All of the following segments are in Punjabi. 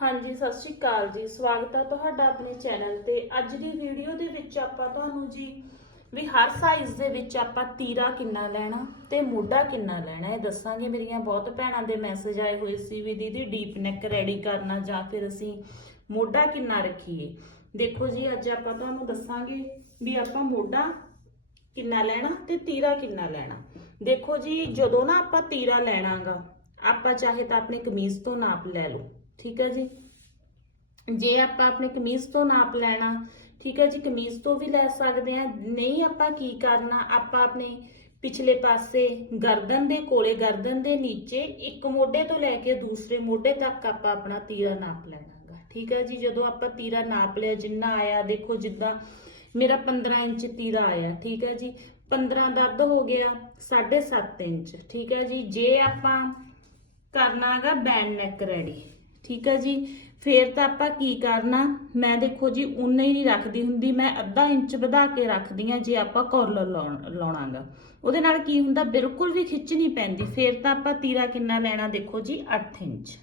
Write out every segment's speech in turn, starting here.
ਹਾਂਜੀ, ਸਤਿ ਸ਼੍ਰੀ ਅਕਾਲ ਜੀ। ਸਵਾਗਤ ਹੈ ਤੁਹਾਡਾ ਆਪਣੇ ਚੈਨਲ ਤੇ। ਅੱਜ ਦੀ ਵੀਡੀਓ ਦੇ ਵਿੱਚ ਆਪਾਂ ਤੁਹਾਨੂੰ ਜੀ ਵੀ ਹਰ ਸਾਈਜ਼ ਦੇ ਵਿੱਚ ਆਪਾਂ ਤੀਰਾ ਕਿੰਨਾ ਲੈਣਾ ਤੇ ਮੋਢਾ ਕਿੰਨਾ ਲੈਣਾ, ਇਹ ਦੱਸਾਂਗੇ। ਮੇਰੀਆਂ ਬਹੁਤ ਭੈਣਾਂ ਦੇ ਮੈਸੇਜ ਆਏ ਹੋਏ ਸੀ ਵੀ ਦੀਦੀ ਡੀਪ ਨੈਕ ਰੈਡੀ ਕਰਨਾ ਜਾਂ ਫਿਰ ਅਸੀਂ ਮੋਢਾ ਕਿੰਨਾ ਰੱਖੀਏ। ਦੇਖੋ ਜੀ, ਅੱਜ ਆਪਾਂ ਤੁਹਾਨੂੰ ਦੱਸਾਂਗੇ ਵੀ ਆਪਾਂ ਮੋਢਾ ਕਿੰਨਾ ਲੈਣਾ ਤੇ ਤੀਰਾ ਕਿੰਨਾ ਲੈਣਾ। ਦੇਖੋ ਜੀ, ਜਦੋਂ ਨਾ ਆਪਾਂ ਤੀਰਾ ਲੈਣਾਗਾ, ਆਪਾਂ ਚਾਹੇ ਤਾਂ ਆਪਣੀ ਕਮੀਜ਼ ਤੋਂ ਨਾਪ ਲੈ ਲਓ। ਠੀਕ ਹੈ ਜੀ? ਜੇ ਆਪਾਂ ਆਪਣੇ ਕਮੀਜ਼ ਤੋਂ ਨਾਪ ਲੈਣਾ, ਠੀਕ ਹੈ ਜੀ, ਕਮੀਜ਼ ਤੋਂ ਵੀ ਲੈ ਸਕਦੇ ਆ ਨਹੀਂ ਆਪਾਂ ਕੀ ਕਰਨਾ, ਆਪਾਂ ਆਪਣੇ ਪਿਛਲੇ ਪਾਸੇ ਗਰਦਨ ਦੇ ਕੋਲੇ, ਗਰਦਨ ਦੇ ਨੀਚੇ ਇੱਕ ਮੋਢੇ ਤੋਂ ਲੈ ਕੇ ਦੂਸਰੇ ਮੋਢੇ ਤੱਕ ਆਪਾਂ ਆਪਣਾ ਤੀਰਾ ਨਾਪ ਲੈਣਾਗਾ। ਠੀਕ ਹੈ ਜੀ, ਜਦੋਂ ਆਪਾਂ ਤੀਰਾ ਨਾਪ ਲਿਆ, ਜਿੰਨਾ ਆਇਆ, ਦੇਖੋ ਜਿੱਦਾਂ ਮੇਰਾ 15 ਇੰਚ ਤੀਰਾ ਆਇਆ, ਠੀਕ ਹੈ ਜੀ। 15 ਦਾ ਅੱਧ ਹੋ ਗਿਆ 7.5 ਇੰਚ, ਠੀਕ ਹੈ ਜੀ। ਜੇ ਆਪਾਂ ਕਰਨਾਗਾ ਬੈਂਡ ਨੈਕ ਰੈਡੀ। ਠੀਕ ਹੈ ਜੀ। ਫੇਰ ਤਾਂ ਆਪਾਂ ਕੀ ਕਰਨਾ? ਮੈਂ ਦੇਖੋ ਜੀ, ਉਨਾ ਹੀ ਨਹੀਂ ਰੱਖਦੀ ਹੁੰਦੀ। ਮੈਂ ਅੱਧਾ ਇੰਚ ਵਧਾ ਕੇ ਰੱਖਦੀ ਆ ਜੇ ਆਪਾਂ ਕਾਲਰ ਲਾਉਣਾਗਾ। ਉਹਦੇ ਨਾਲ ਕੀ ਹੁੰਦਾ? ਬਿਲਕੁਲ ਵੀ ਖਿੱਚ ਨਹੀਂ ਪੈਂਦੀ। ਫੇਰ ਤਾਂ ਆਪਾਂ ਤੀਰਾ ਕਿੰਨਾ ਲੈਣਾ? ਦੇਖੋ ਜੀ 8 ਇੰਚ।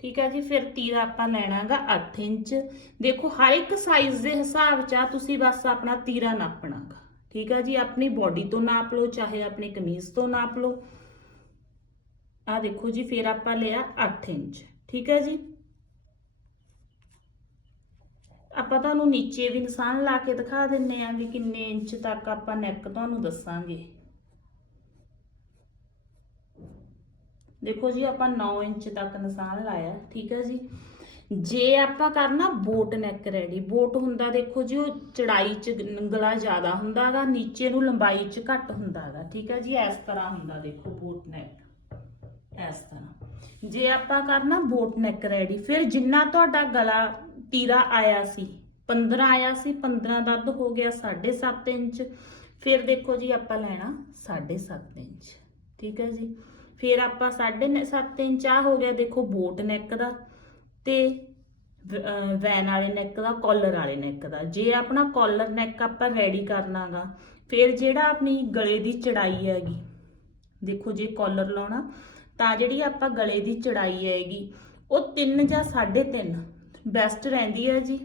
ਠੀਕ ਹੈ ਜੀ, ਫਿਰ ਤੀਰਾ ਆਪਾਂ ਲੈਣਾਗਾ 8 ਇੰਚ। ਦੇਖੋ, ਹਰ ਇੱਕ ਸਾਈਜ਼ ਦੇ ਹਿਸਾਬ 'ਚ ਆ, ਤੁਸੀਂ ਬਸ ਆਪਣਾ ਤੀਰਾ ਨਾਪਣਾਗਾ। ਠੀਕ ਹੈ ਜੀ, ਆਪਣੀ ਬਾਡੀ ਤੋਂ ਨਾਪ ਲਓ, ਚਾਹੇ ਆਪਣੀ ਕਮੀਜ਼ ਤੋਂ ਨਾਪ ਲਓ। ਆ ਦੇਖੋ ਜੀ, ਫਿਰ ਆਪਾਂ ਲਿਆ 8 ਇੰਚ, ਠੀਕ ਹੈ ਜੀ। ਆਪਾਂ ਤੁਹਾਨੂੰ ਨੀਚੇ ਵੀ ਨਿਸ਼ਾਨ ਲਾ ਕੇ ਦਿਖਾ ਦਿੰਨੇ ਆ ਵੀ ਕਿੰਨੇ ਇੰਚ ਤੱਕ ਆਪਾਂ ਨੈਕ ਤੁਹਾਨੂੰ ਦੱਸਾਂਗੇ। ਦੇਖੋ ਜੀ, ਆਪਾਂ 9 ਇੰਚ ਤੱਕ ਨਿਸ਼ਾਨ ਲਾਇਆ, ਠੀਕ ਹੈ ਜੀ। ਜੇ ਆਪਾਂ ਕਰਨਾ ਬੋਟ ਨੈਕ ਰੈਡੀ ਬੋਟ ਹੁੰਦਾ ਦੇਖੋ ਜੀ, ਉਹ ਚੜਾਈ ਚ ਗਲਾ ਜ਼ਿਆਦਾ ਹੁੰਦਾਗਾ, ਨੀਚੇ ਨੂੰ ਲੰਬਾਈ ਚ ਘੱਟ ਹੁੰਦਾਗਾ, ਠੀਕ ਹੈ ਜੀ, ਇਸ ਤਰ੍ਹਾਂ ਹੁੰਦਾ ਦੇਖੋ ਬੋਟ ਨੈਕ ਇਸ ਤਰ੍ਹਾਂ। ਜੇ ਆਪਾਂ ਕਰਨਾ ਬੋਟ ਨੈਕ ਰੈਡੀ ਫਿਰ ਜਿੰਨਾ ਤੁਹਾਡਾ ਗਲਾ ਤੀਰਾ ਆਇਆ ਸੀ 15 ਆਇਆ ਸੀ 15 ਦਾ ਅੱਧ ਹੋ ਗਿਆ 7.5 ਇੰਚ, ਫਿਰ ਦੇਖੋ ਜੀ ਆਪਾਂ ਲੈਣਾ 7.5 ਇੰਚ। ਠੀਕ ਹੈ ਜੀ? ਫਿਰ ਆਪਾਂ 7.5 ਇੰਚ ਆ ਹੋ ਗਿਆ ਦੇਖੋ ਬੋਟ ਨੈਕ ਦਾ ਤੇ ਵੈਨ ਵਾਲੇ ਨੈਕ ਦਾ ਕਾਲਰ ਵਾਲੇ ਨੈਕ ਦਾ। ਜੇ ਆਪਣਾ ਕਾਲਰ ਨੈਕ ਆਪਾਂ ਰੈਡੀ ਕਰਨਾਗਾ, ਫਿਰ ਜਿਹੜਾ ਆਪਣੀ ਗਲੇ ਦੀ ਚੜਾਈ ਹੈਗੀ, ਦੇਖੋ ਜੇ ਕਾਲਰ ਲਾਉਣਾ ਤਾਂ ਜਿਹੜੀ ਆਪਾਂ ਗਲੇ ਦੀ ਚੜਾਈ ਆਏਗੀ ਉਹ 3 ਜਾਂ 3.5 ਬੈਸਟ ਰਹਿੰਦੀ ਹੈ ਜੀ।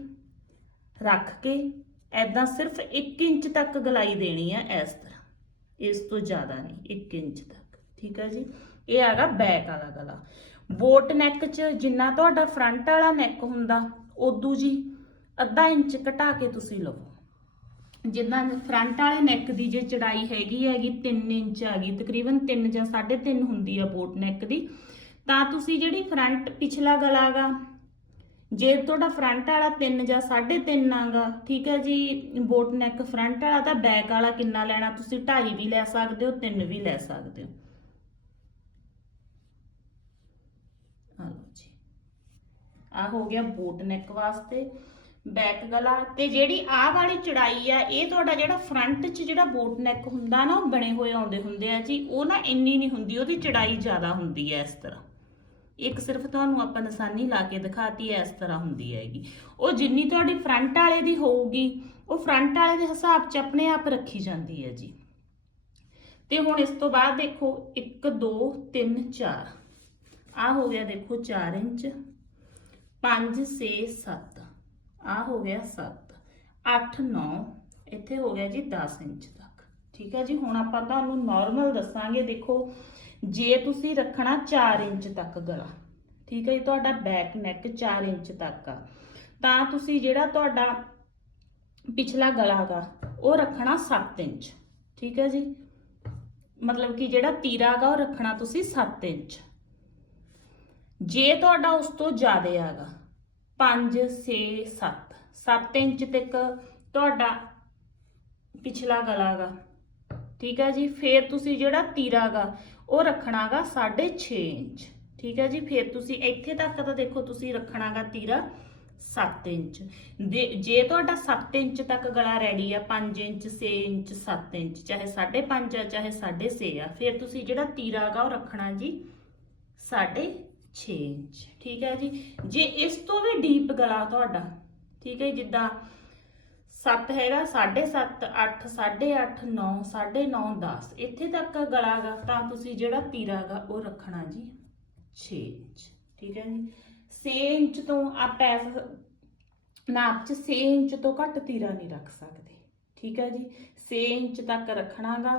ਰੱਖ ਕੇ ਐਦਾਂ ਸਿਰਫ 1 ਇੰਚ ਤੱਕ ਗਲਾਈ ਦੇਣੀ ਹੈ ਇਸ ਤਰ੍ਹਾਂ। ਇਸ ਤੋਂ ਜ਼ਿਆਦਾ ਨਹੀਂ 1 ਇੰਚ ਤੱਕ। ਠੀਕ ਹੈ ਜੀ? ਇਹ ਹੈਗਾ ਬੈਕ ਵਾਲਾ ਗਲਾ। ਬੋਟ ਨੈਕ 'ਚ ਜਿੰਨਾ ਤੁਹਾਡਾ ਫਰੰਟ ਵਾਲਾ ਨੈਕ ਹੁੰਦਾ, ਉਦੋਂ ਜੀ ਅੱਧਾ ਇੰਚ ਘਟਾ ਕੇ ਤੁਸੀਂ ਲਵੋ। ਜਿੱਦਾਂ ਫਰੰਟ ਵਾਲੇ ਨੈਕ ਦੀ ਜੇ ਚੜਾਈ ਹੈਗੀ ਹੈਗੀ 3 ਇੰਚ ਆ ਗਈ, ਤਕਰੀਬਨ 3 ਜਾਂ 3.5 ਹੁੰਦੀ ਆ ਬੋਟ ਨੈਕ ਦੀ। ਤਾਂ ਤੁਸੀਂ ਜਿਹੜੀ ਫਰੰਟ ਪਿਛਲਾ ਗਲਾਗਾ ਜੇ ਤੁਹਾਡਾ ਫਰੰਟ ਵਾਲਾ 3 ਜਾਂ 3.5 ਆਗਾ ਠੀਕ ਹੈ ਜੀ ਬੋਟ ਨੈਕ ਫਰੰਟ ਵਾਲਾ ਤਾਂ ਬੈਕ ਵਾਲਾ ਕਿੰਨਾ ਲੈਣਾ, ਤੁਸੀਂ 2.5 ਵੀ ਲੈ ਸਕਦੇ ਹੋ 3 ਵੀ ਲੈ ਸਕਦੇ ਹੋ। ਆ ਲਓ ਜੀ। ਆ ਹੋ ਗਿਆ ਬੋਟ ਨੈਕ ਵਾਸਤੇ। ਬੈਕ ਗਲਾ ਤੇ ਜਿਹੜੀ ਆਹ ਵਾਲੀ ਚੜਾਈ ਆ, ਇਹ ਤੁਹਾਡਾ ਜਿਹੜਾ ਫਰੰਟ 'ਚ ਜਿਹੜਾ ਬੋਟ ਨੈਕ ਹੁੰਦਾ ਨਾ, ਉਹ ਬਣੇ ਹੋਏ ਆਉਂਦੇ ਹੁੰਦੇ ਆ ਜੀ, ਉਹ ਨਾ ਇੰਨੀ ਨਹੀਂ ਹੁੰਦੀ, ਉਹਦੀ ਚੜਾਈ ਜ਼ਿਆਦਾ ਹੁੰਦੀ ਹੈ ਇਸ ਤਰ੍ਹਾਂ। ਇੱਕ ਸਿਰਫ ਤੁਹਾਨੂੰ ਆਪਾਂ ਨਿਸ਼ਾਨੀ ਲਾ ਕੇ ਦਿਖਾਤੀ ਹੈ ਇਸ ਤਰ੍ਹਾਂ ਹੁੰਦੀ ਹੈਗੀ। ਉਹ ਜਿੰਨੀ ਤੁਹਾਡੀ ਫਰੰਟ ਵਾਲੇ ਦੀ ਹੋਊਗੀ, ਉਹ ਫਰੰਟ ਵਾਲੇ ਦੇ ਹਿਸਾਬ 'ਚ ਆਪਣੇ ਆਪ ਰੱਖੀ ਜਾਂਦੀ ਹੈ ਜੀ। ਤੇ ਹੁਣ ਇਸ ਤੋਂ ਬਾਅਦ ਦੇਖੋ 1 2 3 4 ਆ ਹੋ ਗਿਆ ਦੇਖੋ 4 ਇੰਚ। 5 6 7 ਆ ਹੋ ਗਿਆ 7 8 9 ਇੱਥੇ ਹੋ ਗਿਆ ਜੀ 10 ਇੰਚ ਤੱਕ। ਠੀਕ ਹੈ ਜੀ, ਹੁਣ ਆਪਾਂ ਤੁਹਾਨੂੰ ਨਾਰਮਲ ਦੱਸਾਂਗੇ, ਦੇਖੋ, ਜੇ ਤੁਸੀਂ ਰੱਖਣਾ 4 ਇੰਚ ਤੱਕ ਗਲਾ, ਠੀਕ ਹੈ ਜੀ, ਤੁਹਾਡਾ ਬੈਕ ਨੈਕ 4 ਇੰਚ ਤੱਕ ਆ, ਤਾਂ ਤੁਸੀਂ ਜਿਹੜਾ ਤੁਹਾਡਾ ਪਿਛਲਾ ਗਲਾ ਗਾ ਉਹ ਰੱਖਣਾ 7 ਇੰਚ, ਠੀਕ ਹੈ ਜੀ। ਮਤਲਬ ਕਿ ਜਿਹੜਾ ਤੀਰਾ ਗਾ ਉਹ ਰੱਖਣਾ ਤੁਸੀਂ 7 ਇੰਚ। ਜੇ ਤੁਹਾਡਾ ਉਸ ਤੋਂ ਜ਼ਿਆਦਾ ਆਗਾ 5 6 7 7 ਇੰਚ ਤੱਕ ਤੁਹਾਡਾ ਪਿਛਲਾ ਗਲਾ ਗਾ। ਠੀਕ ਹੈ ਜੀ? ਫਿਰ ਤੁਸੀਂ ਜਿਹੜਾ ਤੀਰਾ ਗਾ, ਉਹ ਰੱਖਣਾਗਾ 6.5 ਇੰਚ। ਠੀਕ ਹੈ ਜੀ? ਫਿਰ ਤੁਸੀਂ ਇੱਥੇ ਤੱਕ ਤਾਂ ਦੇਖੋ ਤੁਸੀਂ ਰੱਖਣਾਗਾ ਤੀਰਾ 7 ਇੰਚ। ਦੇ, ਜੇ ਤੁਹਾਡਾ 7 ਇੰਚ ਤੱਕ ਗਲਾ ਰੈਡੀ ਆ 5 ਇੰਚ 6 ਇੰਚ 7 ਇੰਚ, ਚਾਹੇ 5.5 ਆ, ਚਾਹੇ 6.5 ਆ, ਫਿਰ ਤੁਸੀਂ ਜਿਹੜਾ ਤੀਰਾ ਗਾ ਉਹ ਰੱਖਣਾ ਜੀ 6.5 ਇੰਚ ਠੀਕ ਹੈ ਜੀ? ਜੇ ਇਸ ਤੋਂ ਵੀ ਡੀਪ ਗਲਾ ਤੁਹਾਡਾ, ਠੀਕ ਹੈ ਜਿੱਦਾਂ 7 ਹੈਗਾ 7.5 8 8.5 9 9.5 10 ਇੱਥੇ ਤੱਕ ਗਲਾ ਗਾ, ਤਾਂ ਤੁਸੀਂ ਜਿਹੜਾ ਤੀਰਾ ਗਾ, ਉਹ ਰੱਖਣਾ ਜੀ 6 ਇੰਚ ਠੀਕ ਹੈ ਜੀ? 6 ਇੰਚ ਤੋਂ ਆਪਾਂ ਇਸ ਨਾਪ 'ਚ 6 ਇੰਚ ਤੋਂ ਘੱਟ ਤੀਰਾ ਨਹੀਂ ਰੱਖ ਸਕਦੇ, ਠੀਕ ਹੈ ਜੀ? 6 ਇੰਚ ਤੱਕ ਰੱਖਣਾਗਾ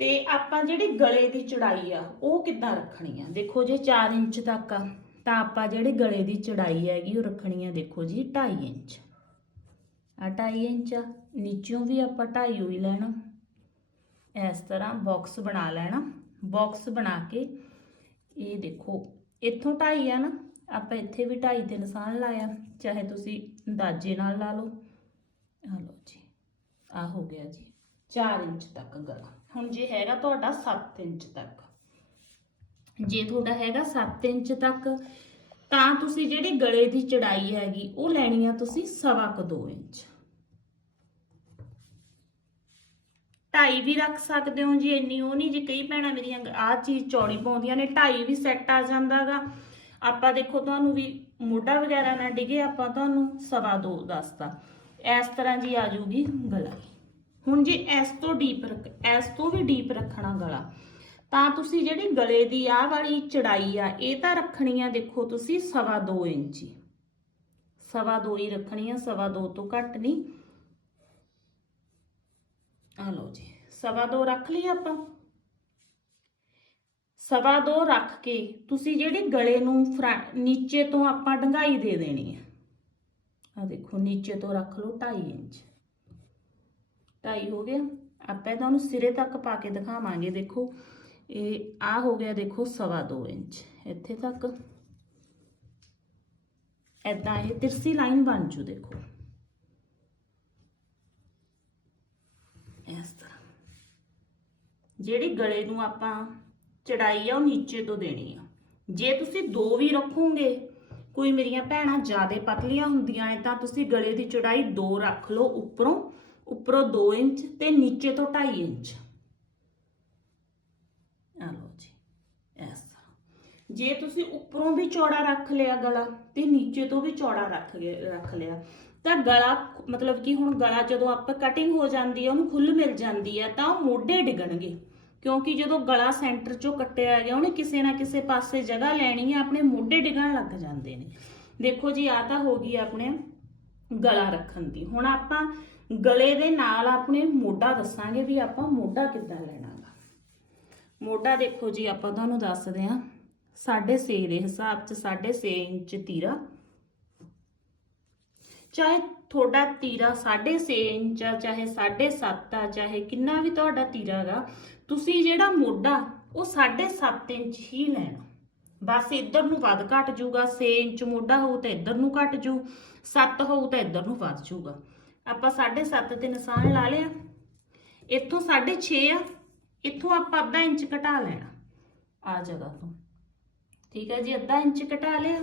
ਤੇ ਆਪਾਂ ਜਿਹੜੀ ਗਲੇ ਦੀ ਚੜਾਈ ਆ, ਉਹ ਕਿੱਦਾਂ ਰੱਖਣੀ ਆ? ਦੇਖੋ ਜੇ 4 ਇੰਚ ਤੱਕ ਆ। ਤਾਂ ਆਪਾਂ ਜਿਹੜੀ ਗਲੇ ਦੀ ਚੜਾਈ ਹੈਗੀ, ਉਹ ਰੱਖਣੀ ਆ ਦੇਖੋ ਜੀ 2.5 ਇੰਚ। ਆ 2.5 ਇੰਚ ਆ, ਨੀਚੋਂ ਵੀ ਆਪਾਂ 2.5 ਹੀ ਲੈਣਾ। ਇਸ ਤਰ੍ਹਾਂ ਬਾਕਸ ਬਣਾ ਲੈਣਾ। ਬਾਕਸ ਬਣਾ ਕੇ ਇਹ ਦੇਖੋ, ਇੱਥੋਂ 2.5 ਆ ਨਾ, ਆਪਾਂ ਇੱਥੇ ਵੀ 2.5 ਤੇ ਨਿਸ਼ਾਨ ਲਾਇਆ। ਚਾਹੇ ਤੁਸੀਂ ਅੰਦਾਜ਼ੇ ਨਾਲ ਲਾ ਲਓ। ਆ ਲਓ ਜੀ, ਆ ਹੋ ਗਿਆ ਜੀ 4 ਇੰਚ ਤੱਕ ਗਲਾ। ਹੁਣ ਜੇ ਹੈਗਾ ਤੁਹਾਡਾ 7 ਇੰਚ ਤੱਕ। ਜੇ ਤੁਹਾਡਾ ਹੈਗਾ 7 ਇੰਚ ਤੱਕ, ਤਾਂ ਤੁਸੀਂ ਜਿਹੜੀ ਗਲੇ ਦੀ ਚੜਾਈ ਹੈਗੀ, ਉਹ ਲੈਣੀ ਆ ਤੁਸੀਂ ਸਵਾ ਕੁ 2 ਇੰਚ। ਢਾਈ ਵੀ ਰੱਖ ਸਕਦੇ ਹੋ ਜੀ, ਇੰਨੀ ਉਹ ਨਹੀਂ ਜੀ ਕਈ ਭੈਣਾਂ ਮੇਰੀਆਂ ਆਹ ਚੀਜ਼ ਚੌੜੀ ਪਾਉਂਦੀਆਂ ਨੇ, ਢਾਈ ਵੀ ਸੈੱਟ ਆ ਜਾਂਦਾਗਾ। ਆਪਾਂ ਦੇਖੋ ਤੁਹਾਨੂੰ ਵੀ ਮੋਢਾ ਵਗੈਰਾ ਨਾ ਡਿਗੇ, ਆਪਾਂ ਤੁਹਾਨੂੰ ਸਵਾ ਦੋ ਦੱਸਤਾ। ਇਸ ਤਰ੍ਹਾਂ ਜੀ ਆ ਜੂਗੀ ਗਲਾ। ਹੁਣ ਜੇ ਇਸ ਤੋਂ ਡੀਪ ਰੱਖ, ਇਸ ਤੋਂ ਵੀ ਡੀਪ ਰੱਖਣਾ ਗਲਾ, ਤਾਂ ਤੁਸੀਂ ਜਿਹੜੀ ਗਲੇ ਦੀ ਆਹ ਵਾਲੀ ਚੜਾਈ ਆ, ਇਹ ਤਾਂ ਰੱਖਣੀ ਆ ਦੇਖੋ ਤੁਸੀਂ ਸਵਾ ਦੋ ਇੰਚੀ। ਸਵਾ ਦੋ ਹੀ ਰੱਖਣੀ ਆ, ਸਵਾ ਦੋ ਤੋਂ ਘੱਟ ਨਹੀਂ। ਆ ਲਓ ਜੀ, ਸਵਾ ਦੋ ਰੱਖ ਲਈ ਆਪਾਂ। ਸਵਾ ਦੋ ਰੱਖ ਕੇ ਤੁਸੀਂ ਜਿਹੜੀ ਗਲੇ ਨੂੰ ਫਰੰ- ਨੀਚੇ ਤੋਂ ਆਪਾਂ ਡੰਗਾਈ ਦੇ ਦੇਣੀ ਹੈ ਆ ਦੇਖੋ, ਨੀਚੇ ਤੋਂ ਰੱਖ ਲਓ 2.5 ਇੰਚ। 2.5 ਹੋ ਗਿਆ। ਆਪਾਂ ਇਹਦਾ ਉਹਨੂੰ ਸਿਰੇ ਤੱਕ ਪਾ ਕੇ ਦਿਖਾਵਾਂਗੇ, ਦੇਖੋ। ਇਹ ਆ ਹੋ ਗਿਆ, ਦੇਖੋ, ਸਵਾ ਦੋ ਇੰਚ। ਇੱਥੇ ਤੱਕ। ਐਦਾਂ ਇਹ ਤਿਰਸੀ ਲਾਈਨ ਬਣ ਜੂ, ਦੇਖੋ। ਇਸ ਤਰ੍ਹਾਂ। ਜਿਹੜੀ ਗਲੇ ਨੂੰ ਆਪਾਂ ਚੜਾਈ ਆ, ਉਹ ਨੀਚੇ ਤੋਂ ਦੇਣੀ ਆ। ਜੇ ਤੁਸੀਂ ਦੋ ਵੀ ਰੱਖੋਗੇ, ਕੋਈ ਮੇਰੀਆਂ ਭੈਣਾਂ ਜ਼ਿਆਦਾ ਪਤਲੀਆਂ ਹੁੰਦੀਆਂ ਐ ਤਾਂ ਤੁਸੀਂ ਗਲੇ ਦੀ ਚੜਾਈ ਦੋ ਰੱਖ ਲਓ ਉੱਪਰੋਂ। ਉੱਪਰੋਂ 2 ਇੰਚ ਤੇ ਨੀਚੇ ਤੋਂ 2.5 ਇੰਚ। ਆ ਲਓ ਜੀ, ਇਸ ਤਰ੍ਹਾਂ। ਜੇ ਤੁਸੀਂ ਉੱਪਰੋਂ ਵੀ ਚੌੜਾ ਰੱਖ ਲਿਆ ਗਲਾ ਤੇ ਨੀਚੇ ਤੋਂ ਵੀ ਚੌੜਾ ਰੱਖ ਰੱਖ ਲਿਆ, ਤਾਂ ਗਲਾ ਮਤਲਬ ਕਿ ਹੁਣ ਗਲਾ ਜਦੋਂ ਆਪਾਂ ਕਟਿੰਗ ਹੋ ਜਾਂਦੀ ਹੈ ਉਹਨੂੰ ਖੁੱਲ ਮਿਲ ਜਾਂਦੀ ਹੈ ਤਾਂ ਉਹ ਮੋਢੇ ਡਿੱਗਣਗੇ। ਕਿਉਂਕਿ ਜਦੋਂ ਗਲਾ ਸੈਂਟਰ ਚੋਂ ਕੱਟਿਆ ਗਿਆ, ਉਹਨੇ ਕਿਸੇ ਨਾ ਕਿਸੇ ਪਾਸੇ ਜਗ੍ਹਾ ਲੈਣੀ ਹੈ ਆਪਣੇ ਮੋਢੇ ਡਿੱਗਣ ਲੱਗ ਜਾਂਦੇ ਨੇ। ਦੇਖੋ ਜੀ ਆ ਤਾਂ ਹੋ ਗਈ ਆਪਣੇ ਗਲਾ ਰੱਖਣ ਦੀ। ਹੁਣ ਆਪਾਂ ਗਲੇ ਦੇ ਨਾਲ ਆਪਣੇ ਮੋਢਾ ਦੱਸਾਂਗੇ ਵੀ ਆਪਾਂ ਮੋਢਾ ਕਿੱਦਾਂ ਲੈਣਾਗਾ। ਮੋਢਾ ਦੇਖੋ ਜੀ, ਆਪਾਂ ਤੁਹਾਨੂੰ ਦੱਸਦੇ ਹਾਂ। 6.5 ਦੇ ਹਿਸਾਬ 'ਚ 6.5 ਇੰਚ ਤੀਰਾ। ਚਾਹੇ ਤੁਹਾਡਾ ਤੀਰਾ 6.5 ਇੰਚ ਆ, ਚਾਹੇ 7.5 ਆ, ਚਾਹੇ ਕਿੰਨਾ ਵੀ ਤੁਹਾਡਾ ਤੀਰਾ ਗਾ ਤੁਸੀਂ ਜਿਹੜਾ ਮੋਢਾ ਉਹ 7.5 ਇੰਚ ਹੀ ਲੈਣਾ। ਬਸ ਇੱਧਰ ਨੂੰ ਵੱਧ ਘਟ ਜਾਊਗਾ 6 ਇੰਚ ਮੋਢਾ ਹੋਊ ਤਾਂ ਇੱਧਰ ਨੂੰ ਘਟ ਜੂ 7 ਹੋਊ ਤਾਂ ਇੱਧਰ ਨੂੰ ਵੱਧ ਜਾਊਗਾ। ਆਪਾਂ 7.5 ਤੇ ਨਿਸ਼ਾਨ ਲਾ ਲਿਆ। ਇੱਥੋਂ 6.5 ਆ, ਇੱਥੋਂ ਆਪਾਂ ਅੱਧਾ ਇੰਚ ਘਟਾ ਲੈਣਾ, ਆ ਜਗ੍ਹਾ ਤੋਂ। ਠੀਕ ਹੈ ਜੀ, ਅੱਧਾ ਇੰਚ ਘਟਾ ਲਿਆ।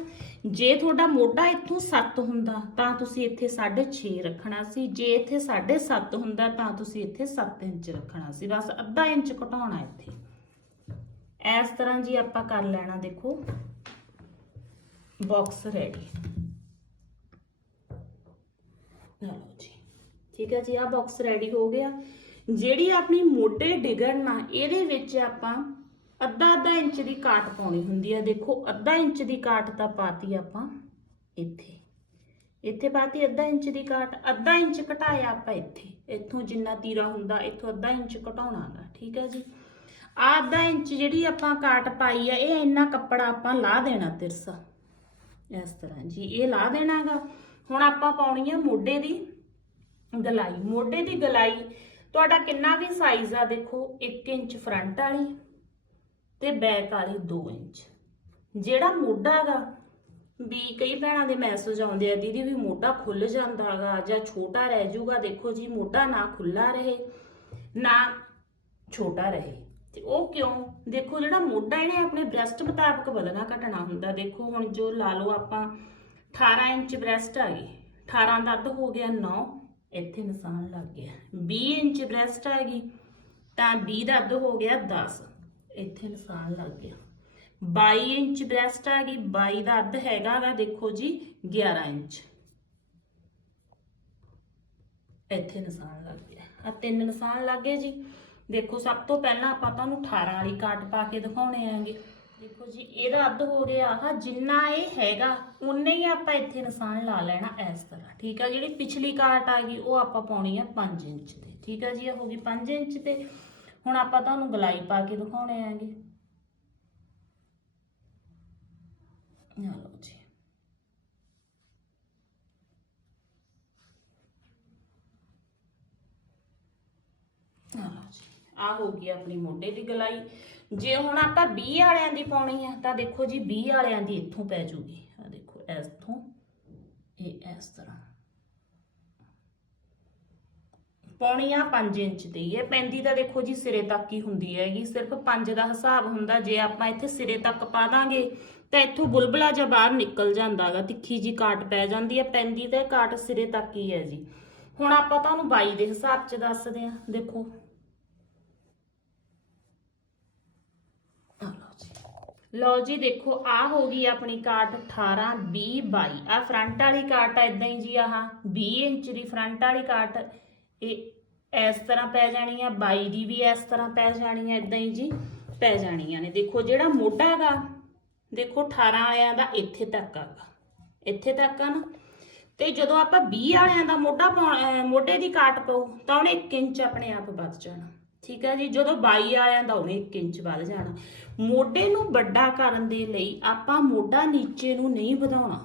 ਜੇ ਤੁਹਾਡਾ ਮੋਢਾ ਇੱਥੋਂ 7 ਹੁੰਦਾ, ਤਾਂ ਤੁਸੀਂ ਇੱਥੇ 6.5 ਰੱਖਣਾ ਸੀ। ਜੇ ਇੱਥੇ 7.5 ਹੁੰਦਾ, ਤਾਂ ਤੁਸੀਂ ਇੱਥੇ 7 ਇੰਚ ਰੱਖਣਾ ਸੀ। ਬਸ ਅੱਧਾ ਇੰਚ ਘਟਾਉਣਾ ਇੱਥੇ। ਇਸ ਤਰ੍ਹਾਂ ਜੀ ਆਪਾਂ ਕਰ ਲੈਣਾ ਦੇਖੋ। ਬਾਕਸ ਰੈਡੀ ਲਓ ਜੀ। ਠੀਕ ਹੈ ਜੀ ਆ ਬਾਕਸ ਰੈਡੀ ਹੋ ਗਿਆ। ਜਿਹੜੀ ਆਪਣੀ ਮੋਢੇ ਡਿਗਣ ਨਾ, ਇਹਦੇ ਵਿੱਚ ਆਪਾਂ ਅੱਧਾ ਅੱਧਾ ਇੰਚ ਦੀ ਕਾਟ ਪਾਉਣੀ ਹੁੰਦੀ ਆ। ਦੇਖੋ, ਅੱਧਾ ਇੰਚ ਦੀ ਕਾਟ ਤਾਂ ਪਾਤੀ ਆਪਾਂ ਇੱਥੇ। ਇੱਥੇ ਪਾਤੀ ਅੱਧਾ ਇੰਚ ਦੀ ਕਾਟ, ਅੱਧਾ ਇੰਚ ਘਟਾਇਆ ਆਪਾਂ ਇੱਥੇ। ਇੱਥੋਂ ਜਿੰਨਾ ਤੀਰਾ ਹੁੰਦਾ, ਇੱਥੋਂ ਅੱਧਾ ਇੰਚ ਘਟਾਉਣਾਗਾ ਠੀਕ ਹੈ ਜੀ। ਆ ਅੱਧਾ ਇੰਚ ਜਿਹੜੀ ਆਪਾਂ ਕਾਟ ਪਾਈ ਆ, ਇਹ ਇੰਨਾ ਕੱਪੜਾ ਆਪਾਂ ਲਾ ਦੇਣਾ ਤਿਰਸਾ। ਇਸ ਤਰ੍ਹਾਂ ਜੀ, ਇਹ ਲਾ ਦੇਣਾਗਾ। ਹੁਣ ਆਪਾਂ ਪਾਉਣੀ ਆ ਮੋਢੇ ਦੀ ਗਲਾਈ। ਮੋਢੇ ਦੀ ਗਲਾਈ ਤੁਹਾਡਾ ਕਿੰਨਾ ਵੀ ਸਾਈਜ਼ ਆ ਦੇਖੋ 1 ਇੰਚ ਫਰੰਟ ਵਾਲੀ ਤੇ ਬੈਕ ਵਾਲੀ 2 ਇੰਚ। ਜਿਹੜਾ ਮੋਢਾ ਹੈਗਾ ਵੀ ਕਈ ਭੈਣਾਂ ਦੇ ਮੈਸੇਜ ਆਉਂਦੇ ਆ, ਦੀਦੀ ਵੀ ਮੋਢਾ ਖੁੱਲ ਜਾਂਦਾਗਾ ਜਾਂ ਛੋਟਾ ਰਹਿ ਜਾਊਗਾ ਦੇਖੋ ਜੀ, ਮੋਢਾ ਨਾ ਖੁੱਲਾ ਰਹੇ, ਨਾ ਛੋਟਾ ਰਹੇ। ਤੇ ਉਹ ਕਿਉਂ? ਦੇਖੋ, ਜਿਹੜਾ ਮੋਢਾ ਇਹਨੇ ਆਪਣੇ ਬ੍ਰੈਸਟ ਮੁਤਾਬਕ ਵਧਣਾ ਘਟਣਾ ਹੁੰਦਾ, ਦੇਖੋ ਹੁਣ ਜੋ ਲਾ ਲਓ ਆਪਾਂ 18 ਇੰਚ ਬ੍ਰੈਸਟ ਆ ਗਈ 18 ਦਾ ਅੱਧ ਹੋ ਗਿਆ 9 ਇੱਥੇ ਨਿਸ਼ਾਨ ਲੱਗ ਗਿਆ 20 ਇੰਚ ਬ੍ਰੈਸਟ ਆ ਗਈ, ਤਾਂ 20 ਦਾ ਅੱਧ ਹੋ ਗਿਆ 10 ਇੱਥੇ ਨਿਸ਼ਾਨ ਲੱਗ ਗਿਆ। 22 ਇੰਚ ਬ੍ਰੈਸਟ ਆ ਗਈ 22 ਦਾ ਅੱਧ ਹੈਗਾਗਾ ਦੇਖੋ ਜੀ 11 ਇੰਚ। ਇੱਥੇ ਨਿਸ਼ਾਨ ਲੱਗ ਗਿਆ ਆ ਤਿੰਨ ਨਿਸ਼ਾਨ ਲੱਗ ਗਏ ਜੀ। ਦੇਖੋ, ਸਭ ਤੋਂ ਪਹਿਲਾਂ ਆਪਾਂ ਤੁਹਾਨੂੰ 18 ਵਾਲੀ ਕਾਟ ਪਾ ਕੇ ਦਿਖਾਉਣੇ ਆਂਗੇ ਦੇਖੋ ਜੀ, ਇਹਦਾ ਅੱਧ ਹੋ ਗਿਆ ਆਹ ਜਿੰਨਾ ਇਹ ਹੈਗਾ ਉਨੇ ਹੀ ਆਪਾਂ ਇੱਥੇ ਨਿਸ਼ਾਨ ਲਾ ਲੈਣਾ ਇਸ ਤਰ੍ਹਾਂ, ਠੀਕ ਆ? ਜਿਹੜੀ ਪਿਛਲੀ ਕਾਟ ਆ ਗਈ, ਉਹ ਆਪਾਂ ਪਾਉਣੀ ਆ 5 ਇੰਚ ਤੇ, ਠੀਕ ਆ ਜੀ? ਇਹ ਹੋ ਗਈ 5 ਇੰਚ ਤੇ। ਹੁਣ ਆਪਾਂ ਤੁਹਾਨੂੰ ਗਲਾਈ ਪਾ ਕੇ ਦਿਖਾਉਣੇ ਆਂਗੇ ਆ ਲਓ ਜੀ ਆ ਲਓ ਜੀ ਆ ਹੋ ਗਈ ਆਪਣੀ ਮੋਢੇ ਦੀ ਗਲਾਈ। ਜੇ ਹੁਣ ਆਪਾਂ 20 ਵਾਲਿਆਂ ਦੀ ਪਾਉਣੀ ਆ, ਤਾਂ ਦੇਖੋ ਜੀ 20 ਵਾਲਿਆਂ ਦੀ ਇੱਥੋਂ ਪੈ ਜੂਗੀ। ਆ ਦੇਖੋ, ਇੱਥੋਂ, ਇਹ ਇਸ ਤਰ੍ਹਾਂ। ਪਾਉਣੀ ਆ 5 ਇੰਚ ਦੀ। ਇਹ ਪੈਂਦੀ ਤਾਂ ਦੇਖੋ ਜੀ ਸਿਰੇ ਤੱਕ ਹੀ ਹੁੰਦੀ ਹੈਗੀ। ਸਿਰਫ 5 ਦਾ ਹਿਸਾਬ ਹੁੰਦਾ। ਜੇ ਆਪਾਂ ਇੱਥੇ ਸਿਰੇ ਤੱਕ ਪਾ ਦਾਂਗੇ, ਤਾਂ ਇੱਥੋਂ ਬੁਲਬੁਲਾ ਜਿਹਾ ਬਾਹਰ ਨਿਕਲ ਜਾਂਦਾਗਾ ਤਿੱਖੀ ਜੀ ਕਾਟ ਪੈ ਜਾਂਦੀ ਹੈ ਪੈਂਦੀ ਤਾਂ ਕਾਟ ਸਿਰੇ ਤੱਕ ਹੀ ਹੈ ਜੀ। ਹੁਣ ਆਪਾਂ ਤੁਹਾਨੂੰ 22 ਦੇ ਹਿਸਾਬ 'ਚ ਦੱਸਦੇ ਆ ਦੇਖੋ ਆ ਲਓ ਜੀ ਲਓ ਜੀ, ਦੇਖੋ ਆ ਹੋ ਗਈ ਆਪਣੀ ਕਾਟ 18 20 22 ਆ ਫਰੰਟ ਵਾਲੀ ਕਾਟ ਆ ਇਦਾਂ ਹੀ ਜੀ ਆਹ। 20 ਇੰਚ ਦੀ ਫਰੰਟ ਵਾਲੀ ਕਾਟ, ਇਹ ਇਸ ਤਰ੍ਹਾਂ ਪੈ ਜਾਣੀ ਆ 22 ਦੀ ਵੀ ਇਸ ਤਰ੍ਹਾਂ ਪੈ ਜਾਣੀ ਆ ਇਦਾਂ ਹੀ ਜੀ ਪੈ ਜਾਣੀਆਂ ਨੇ। ਦੇਖੋ, ਜਿਹੜਾ ਮੋਢਾ ਹੈਗਾ ਦੇਖੋ 18 ਵਾਲਿਆਂ ਦਾ ਇੱਥੇ ਤੱਕ ਆਗਾ ਇੱਥੇ ਤੱਕ ਆ ਨਾ। ਤੇ ਜਦੋਂ ਆਪਾਂ 20 ਵਾਲਿਆਂ ਦਾ ਮੋਢਾ ਪਾਉਣਾ ਮੋਢੇ ਦੀ ਕਾਟ ਪਾਉ, ਤਾਂ ਉਹਨੇ 1 ਇੰਚ ਆਪਣੇ ਆਪ ਵੱਧ ਜਾਣਾ। ਠੀਕ ਹੈ ਜੀ? ਜਦੋਂ 22 ਵਾਲਿਆਂ ਦਾ, ਉਹਨੇ 1 ਇੰਚ ਵੱਧ ਜਾਣਾ। ਮੋਢੇ ਨੂੰ ਵੱਡਾ ਕਰਨ ਦੇ ਲਈ ਆਪਾਂ ਮੋਢਾ ਨੀਚੇ ਨੂੰ ਨਹੀਂ ਵਧਾਉਣਾ।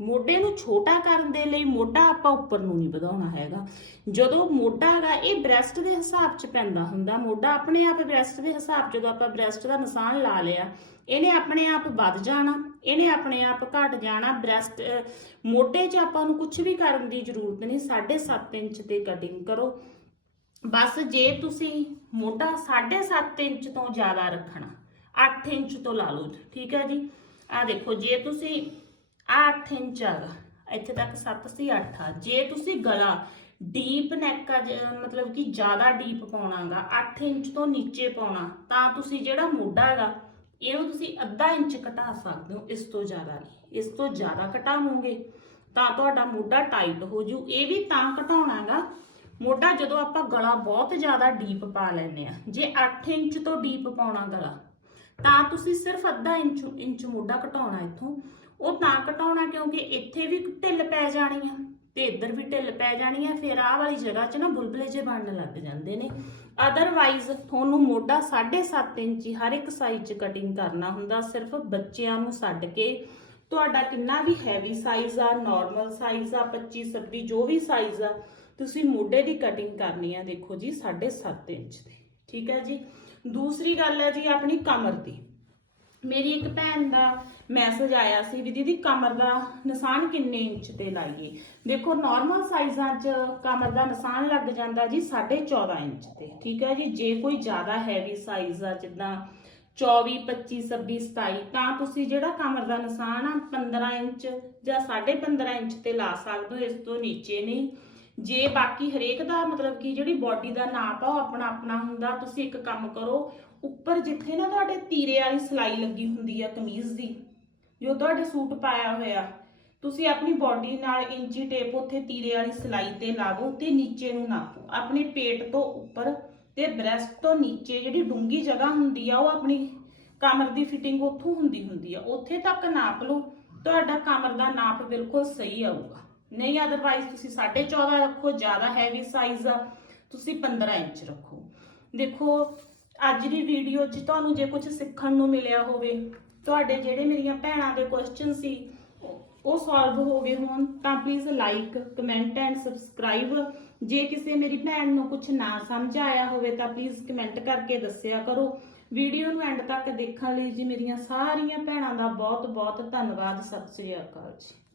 ਮੋਢੇ ਨੂੰ ਛੋਟਾ ਕਰਨ ਦੇ ਲਈ ਮੋਢਾ ਆਪਾਂ ਉੱਪਰ ਨੂੰ ਨਹੀਂ ਵਧਾਉਣਾ ਹੈਗਾ। ਜਦੋਂ ਮੋਢਾ ਹੈਗਾ, ਇਹ ਬ੍ਰੈਸਟ ਦੇ ਹਿਸਾਬ 'ਚ ਪੈਂਦਾ ਹੁੰਦਾ। ਮੋਢਾ ਆਪਣੇ ਆਪ ਬ੍ਰੈਸਟ ਦੇ ਹਿਸਾਬ 'ਚ ਜਦੋਂ ਆਪਾਂ ਬ੍ਰੈਸਟ ਦਾ ਨਿਸ਼ਾਨ ਲਾ ਲਿਆ, ਇਹਨੇ ਆਪਣੇ ਆਪ ਵੱਧ ਜਾਣਾ, ਇਹਨੇ ਆਪਣੇ ਆਪ ਘਟ ਜਾਣਾ। ਬ੍ਰੈਸਟ ਮੋਢੇ 'ਚ ਆਪਾਂ ਨੂੰ ਕੁਝ ਵੀ ਕਰਨ ਦੀ ਜ਼ਰੂਰਤ ਨਹੀਂ 7.5 ਇੰਚ ਤੇ ਕਟਿੰਗ ਕਰੋ। ਬਸ ਜੇ ਤੁਸੀਂ ਮੋਢਾ 7.5 ਇੰਚ ਤੋਂ ਜ਼ਿਆਦਾ ਰੱਖਣਾ 8 ਇੰਚ ਤੋਂ ਲਾ ਲਓ ਠੀਕ ਹੈ ਜੀ? ਆ ਦੇਖੋ, ਜੇ ਤੁਸੀਂ ਆ 8 ਇੰਚ ਆਗਾ ਇੱਥੇ ਤੱਕ 7 ਸੀ 8 ਆ। ਜੇ ਤੁਸੀਂ ਗਲਾ ਡੀਪ ਨੈਕ ਆ, ਜ- ਮਤਲਬ ਕਿ ਜ਼ਿਆਦਾ ਡੀਪ ਪਾਉਣਾਗਾ 8 ਇੰਚ ਤੋਂ ਨੀਚੇ ਪਾਉਣਾ, ਤਾਂ ਤੁਸੀਂ ਜਿਹੜਾ ਮੋਢਾ ਹੈਗਾ, ਇਹਨੂੰ ਤੁਸੀਂ ਅੱਧਾ ਇੰਚ ਘਟਾ ਸਕਦੇ ਹੋ, ਇਸ ਤੋਂ ਜ਼ਿਆਦਾ ਨਹੀਂ। ਇਸ ਤੋਂ ਜ਼ਿਆਦਾ ਘਟਾਵੋਗੇ ਤਾਂ ਤੁਹਾਡਾ ਮੋਢਾ ਟਾਈਟ ਹੋ ਜੂ। ਇਹ ਵੀ ਤਾਂ ਘਟਾਉਣਾਗਾ ਮੋਢਾ ਜਦੋਂ ਆਪਾਂ ਗਲਾ ਬਹੁਤ ਜ਼ਿਆਦਾ ਡੀਪ ਪਾ ਲੈਨੇ ਆ, ਜੇ 8 ਇੰਚ ਤੋਂ ਡੀਪ ਪਾਉਣਾ ਗਲਾ ਤਾਂ ਤੁਸੀਂ ਸਿਰਫ ਅੱਧਾ ਇੰਚ ਇੰਚ ਮੋਢਾ ਘਟਾਉਣਾ ਇੱਥੋਂ। ਉਹ ਤਾਂ ਘਟਾਉਣਾ ਕਿਉਂਕਿ ਇੱਥੇ ਵੀ ਢਿੱਲ ਪੈ ਜਾਣੀ ਆ ਤੇ ਇੱਧਰ ਵੀ ਢਿੱਲ ਪੈ ਜਾਣੀ ਆ, ਫਿਰ ਆਹ ਵਾਲੀ ਜਗ੍ਹਾ 'ਚ ਨਾ ਬੁਲਬੁਲੇ ਜੇ ਬਣਨ ਲੱਗ ਜਾਂਦੇ ਨੇ। ਅਦਰਵਾਈਜ਼ ਤੁਹਾਨੂੰ ਮੋਢਾ 7.5 ਇੰਚੀ ਹਰ ਇੱਕ ਸਾਈਜ਼ 'ਚ ਕਟਿੰਗ ਕਰਨਾ ਹੁੰਦਾ, ਸਿਰਫ ਬੱਚਿਆਂ ਨੂੰ ਛੱਡ ਕੇ। ਤੁਹਾਡਾ ਕਿੰਨਾ ਵੀ ਹੈਵੀ ਸਾਈਜ਼ ਆ ਨਾਰਮਲ ਸਾਈਜ਼ ਆ 25 26 ਜੋ ਵੀ ਸਾਈਜ਼ ਆ, ਤੁਸੀਂ ਮੋਢੇ ਦੀ ਕਟਿੰਗ ਕਰਨੀ ਆ ਦੇਖੋ ਜੀ 7.5 ਇੰਚ ਦੀ ਠੀਕ ਹੈ ਜੀ? ਦੂਸਰੀ ਗੱਲ ਹੈ ਜੀ ਆਪਣੀ ਕਮਰ ਦੀ। ਮੇਰੀ ਇੱਕ ਭੈਣ ਦਾ ਮੈਸੇਜ ਆਇਆ ਸੀ ਵੀ ਦੀਦੀ ਕਮਰ ਦਾ ਨਿਸ਼ਾਨ ਕਿੰਨੇ ਇੰਚ ਤੇ ਲਾਈਏ। ਦੇਖੋ ਨਾਰਮਲ ਸਾਈਜ਼ਾਂ 'ਚ ਕਮਰ ਦਾ ਨਿਸ਼ਾਨ ਲੱਗ ਜਾਂਦਾ ਜੀ 14.5 ਇੰਚ ਤੇ। ਠੀਕ ਹੈ ਜੀ, ਜੇ ਕੋਈ ਜ਼ਿਆਦਾ ਹੈਵੀ ਸਾਈਜ਼ ਆ ਜਿੱਦਾਂ 24 25 26 27 ਤਾਂ ਤੁਸੀਂ ਜਿਹੜਾ ਕਮਰ ਦਾ ਨਿਸ਼ਾਨ ਆ 15 ਇੰਚ ਜਾਂ 15.5 ਇੰਚ ਤੇ ਲਾ ਸਕਦੇ ਹੋ, ਇਸ ਤੋਂ ਨੀਚੇ ਨਹੀਂ। ਜੇ ਬਾਕੀ ਹਰੇਕ ਦਾ ਮਤਲਬ ਕਿ ਜਿਹੜੀ ਬਾਡੀ ਦਾ ਨਾਪ ਆ ਉਹ ਆਪਣਾ ਆਪਣਾ ਹੁੰਦਾ, ਤੁਸੀਂ ਇੱਕ ਕੰਮ ਕਰੋ, ਉੱਪਰ ਜਿੱਥੇ ਨਾ ਤੁਹਾਡੇ ਤੀਰੇ ਵਾਲੀ ਸਲਾਈ ਲੱਗੀ ਹੁੰਦੀ ਆ ਕਮੀਜ਼ ਦੀ, ਜੋ ਤੁਹਾਡੇ ਸੂਟ ਪਾਇਆ ਹੋਇਆ, ਤੁਸੀਂ ਆਪਣੀ ਬਾਡੀ ਨਾਲ ਇੰਚੀ ਟੇਪ ਉੱਥੇ ਤੀਰੇ ਵਾਲੀ ਸਲਾਈ ਤੇ ਲਾਵੋ ਤੇ ਨੀਚੇ ਨੂੰ ਨਾਪੋ। ਆਪਣੇ ਪੇਟ ਤੋਂ ਉੱਪਰ ਤੇ ਬ੍ਰੈਸਟ ਤੋਂ ਨੀਚੇ ਜਿਹੜੀ ਡੂੰਗੀ ਜਗ੍ਹਾ ਹੁੰਦੀ ਆ, ਉਹ ਆਪਣੀ ਕਮਰ ਦੀ ਫਿਟਿੰਗ ਉੱਥੋਂ ਹੁੰਦੀ ਹੁੰਦੀ ਆ। ਉੱਥੇ ਤੱਕ ਨਾਪ ਲਓ, ਤੁਹਾਡਾ ਕਮਰ ਦਾ ਨਾਪ ਬਿਲਕੁਲ ਸਹੀ ਆਊਗਾ। ਨਹੀਂ ਅਦਰਵਾਈਜ਼ ਤੁਸੀਂ 14.5 ਰੱਖੋ, ਜ਼ਿਆਦਾ ਹੈਵੀ ਸਾਈਜ਼ ਆ। ਤੁਸੀਂ 15 ਇੰਚ ਰੱਖੋ। ਦੇਖੋ, ਅੱਜ ਦੀ ਵੀਡੀਓ 'ਚ ਤੁਹਾਨੂੰ ਜੇ ਕੁਝ ਸਿੱਖਣ ਨੂੰ ਮਿਲਿਆ ਹੋਵੇ, ਤੁਹਾਡੇ ਜਿਹੜੇ ਮੇਰੀਆਂ ਭੈਣਾਂ ਦੇ ਕੁਐਸਚਨ ਸੀ, ਉਹ- ਸੋਲਵ ਹੋ ਗਏ ਹੋਣ, ਤਾਂ please like comment and subscribe ਜੇ ਕਿਸੇ ਮੇਰੀ ਭੈਣ ਨੂੰ ਕੁਝ ਨਾ ਸਮਝ ਆਇਆ ਹੋਵੇ, ਤਾਂ ਪਲੀਜ਼ ਕਮੈਂਟ ਕਰਕੇ ਦੱਸਿਆ ਕਰੋ। ਵੀਡੀਓ ਨੂੰ ਐਂਡ ਤੱਕ ਦੇਖਣ ਲਈ ਜੀ ਮੇਰੀਆਂ ਸਾਰੀਆਂ ਭੈਣਾਂ ਦਾ ਬਹੁਤ ਬਹੁਤ ਧੰਨਵਾਦ। ਸਤਿ ਸ੍ਰੀ ਅਕਾਲ ਜੀ।